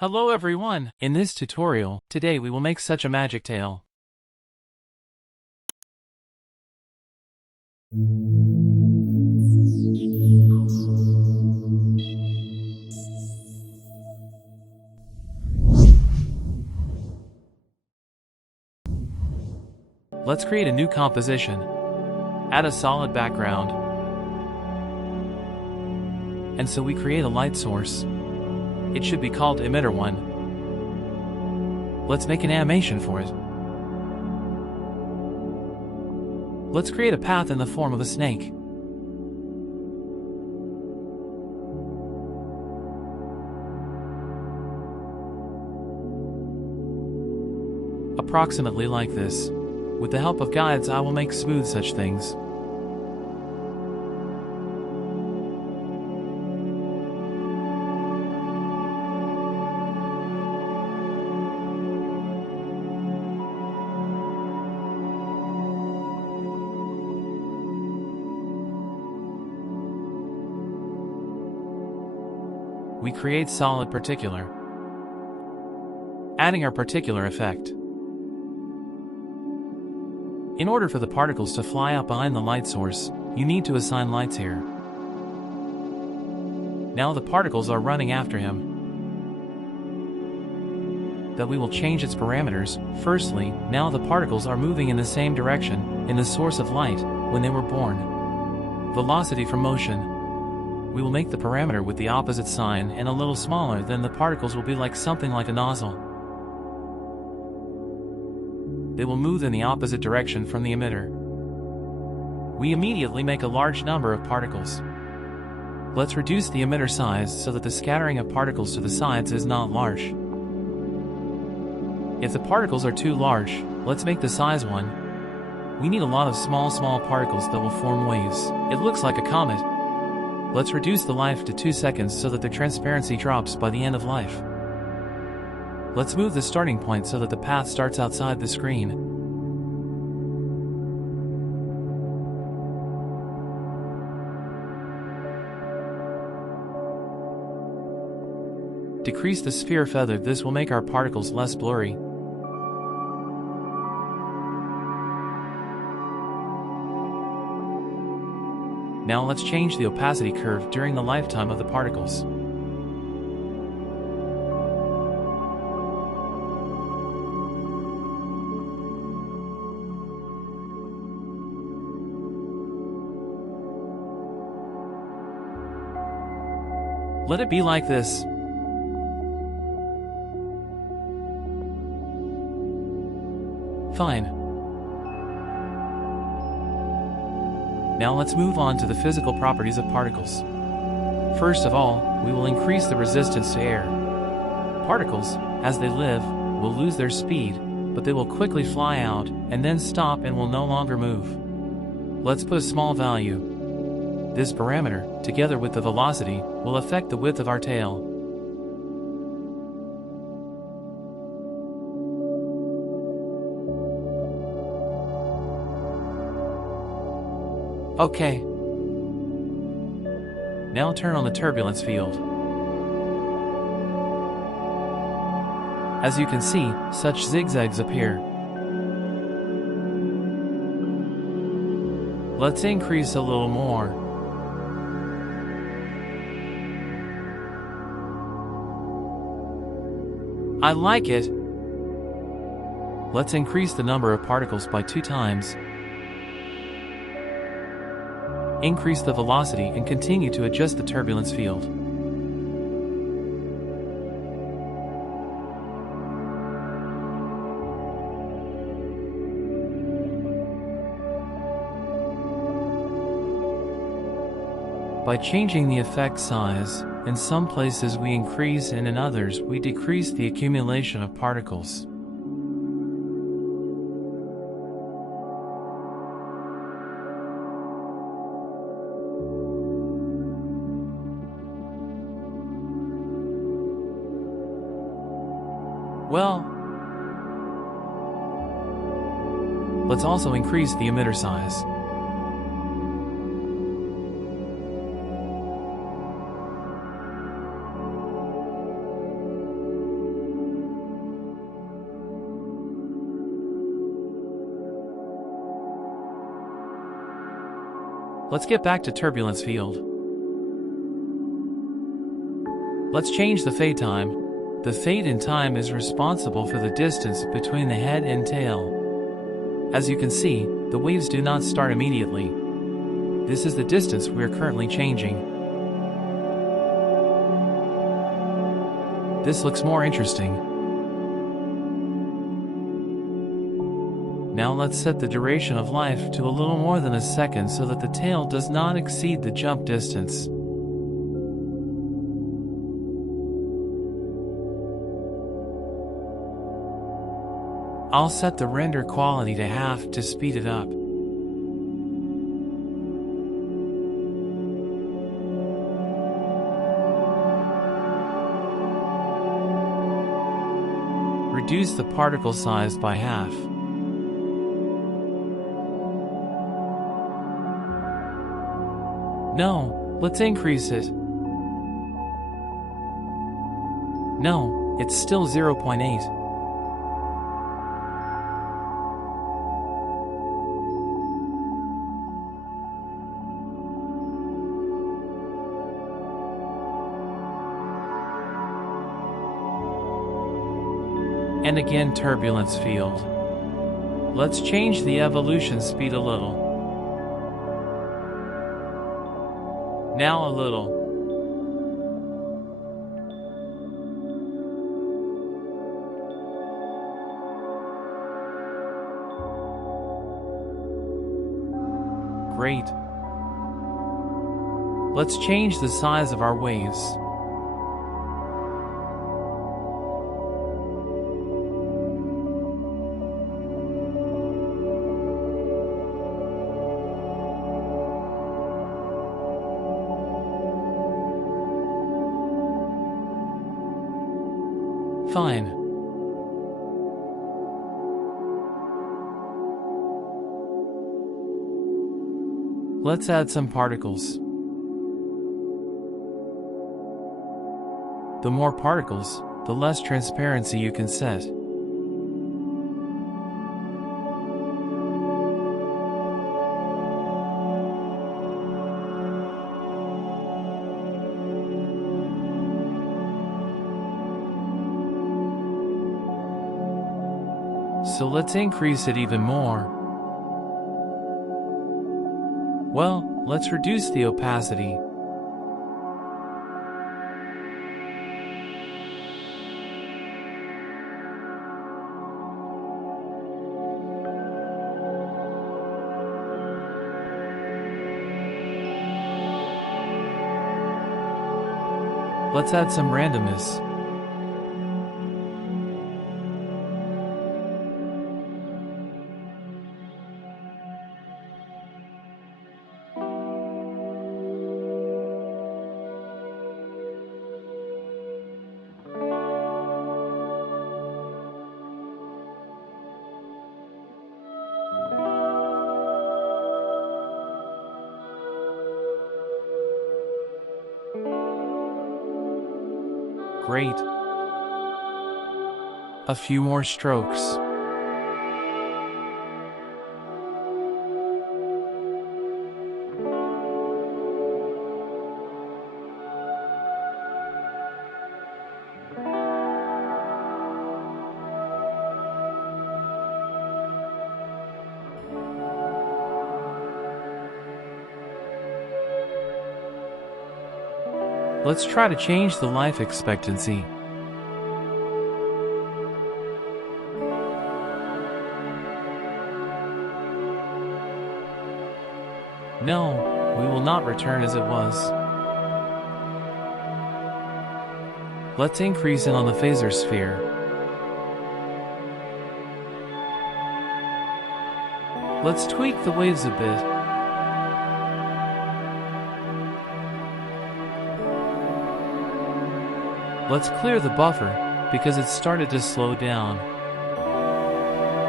Hello everyone! In this tutorial, today we will make such a magic tail. Let's create a new composition. Add a solid background. And so we create a light source. It should be called emitter 1. Let's make an animation for it. Let's create a path in the form of a snake. Approximately like this. With the help of guides, I will make smooth such things. We create solid particular, adding our particular effect. In order for the particles to fly out behind the light source, you need to assign lights here. Now the particles are running after him. That we will change its parameters. Firstly, now the particles are moving in the same direction, in the source of light, when they were born. Velocity from motion. We will make the parameter with the opposite sign and a little smaller, then the particles will be like something like a nozzle. They will move in the opposite direction from the emitter. We immediately make a large number of particles. Let's reduce the emitter size so that the scattering of particles to the sides is not large. If the particles are too large, let's make the size 1. We need a lot of small particles that will form waves. It looks like a comet. Let's reduce the life to 2 seconds so that the transparency drops by the end of life. Let's move the starting point so that the path starts outside the screen. Decrease the sphere feather. This will make our particles less blurry. Now let's change the opacity curve during the lifetime of the particles. Let it be like this. Fine. Now let's move on to the physical properties of particles. First of all, we will increase the resistance to air. Particles, as they live, will lose their speed, but they will quickly fly out, and then stop and will no longer move. Let's put a small value. This parameter, together with the velocity, will affect the width of our tail. Okay. Now turn on the turbulence field. As you can see, such zigzags appear. Let's increase a little more. I like it. Let's increase the number of particles by 2 times. Increase the velocity and continue to adjust the turbulence field. By changing the effect size, in some places we increase and in others we decrease the accumulation of particles. Well, let's also increase the emitter size. Let's get back to turbulence field. Let's change the fade time. The fade in time is responsible for the distance between the head and tail. As you can see, the waves do not start immediately. This is the distance we are currently changing. This looks more interesting. Now let's set the duration of life to a little more than a second so that the tail does not exceed the jump distance. I'll set the render quality to half to speed it up. Reduce the particle size by half. No, let's increase it. No, it's still 0.8. And again turbulence field. Let's change the evolution speed a little. Now a little. Great. Let's change the size of our waves. Fine. Let's add some particles. The more particles, the less transparency you can set. So let's increase it even more. Well, let's reduce the opacity. Let's add some randomness. Great. A few more strokes. Let's try to change the life expectancy. No, we will not return as it was. Let's increase it on the phaser sphere. Let's tweak the waves a bit. Let's clear the buffer, because it started to slow down.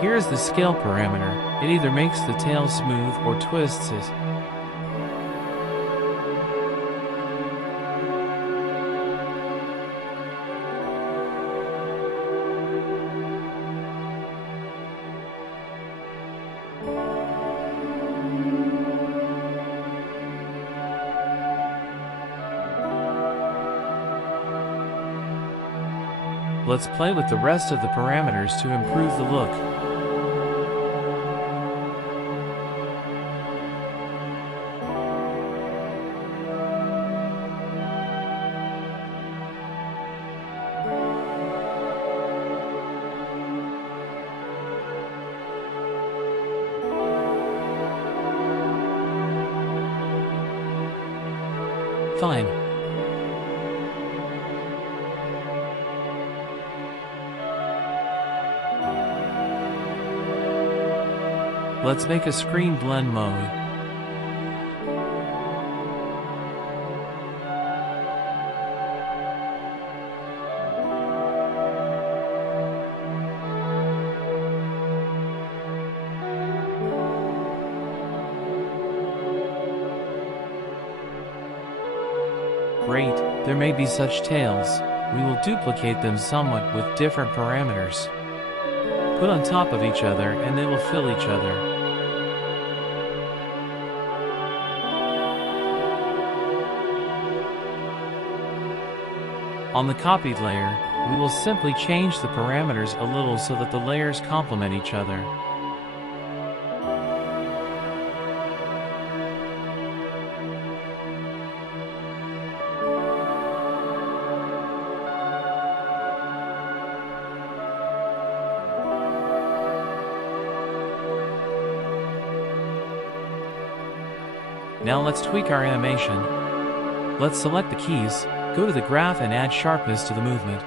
Here is the scale parameter. It either makes the tail smooth or twists it. Let's play with the rest of the parameters to improve the look. Fine. Let's make a screen blend mode. Great, there may be such tails. We will duplicate them somewhat with different parameters. Put on top of each other and they will fill each other. On the copied layer, we will simply change the parameters a little so that the layers complement each other. Now let's tweak our animation. Let's select the keys, go to the graph and add sharpness to the movement.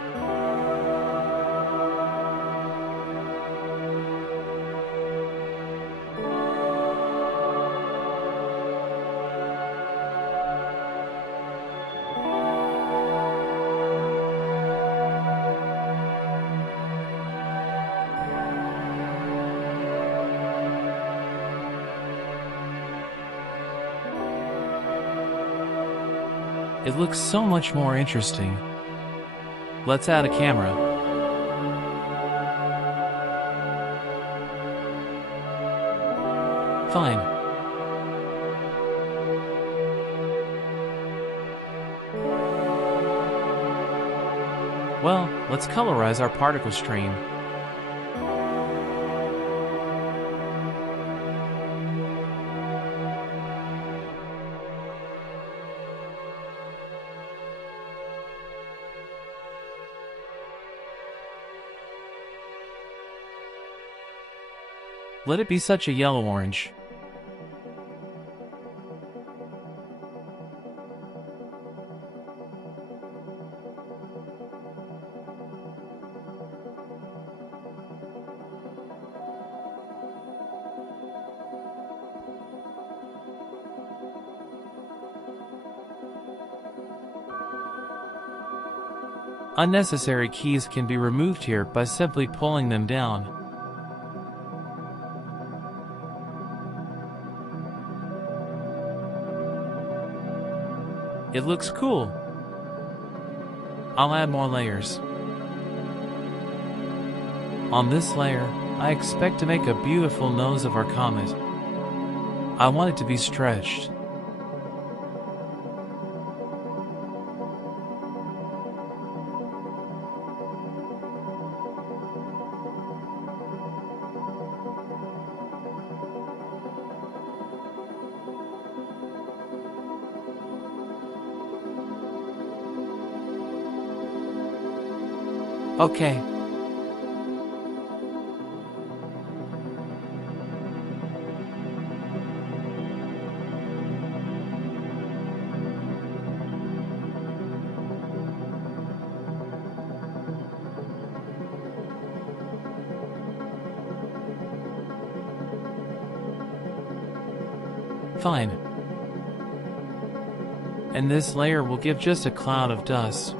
It looks so much more interesting. Let's add a camera. Fine. Well, let's colorize our particle stream. Let it be such a yellow-orange. Unnecessary keys can be removed here by simply pulling them down. It looks cool. I'll add more layers. On this layer, I expect to make a beautiful nose of our comet. I want it to be stretched. Okay. Fine. And this layer will give just a cloud of dust.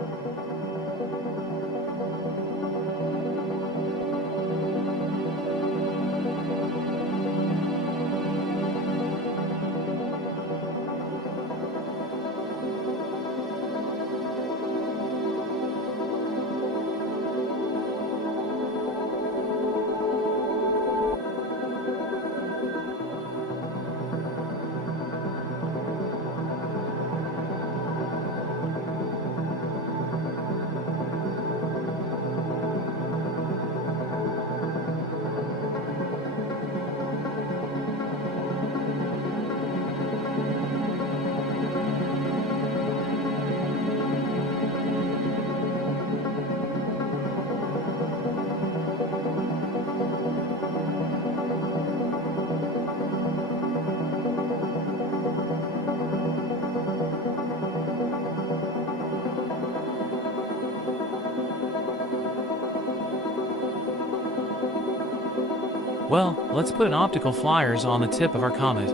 Well, let's put an optical flyers on the tip of our comet.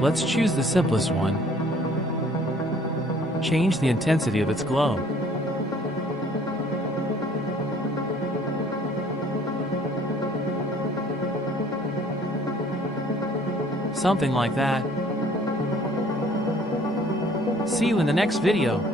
Let's choose the simplest one. Change the intensity of its glow. Something like that. See you in the next video.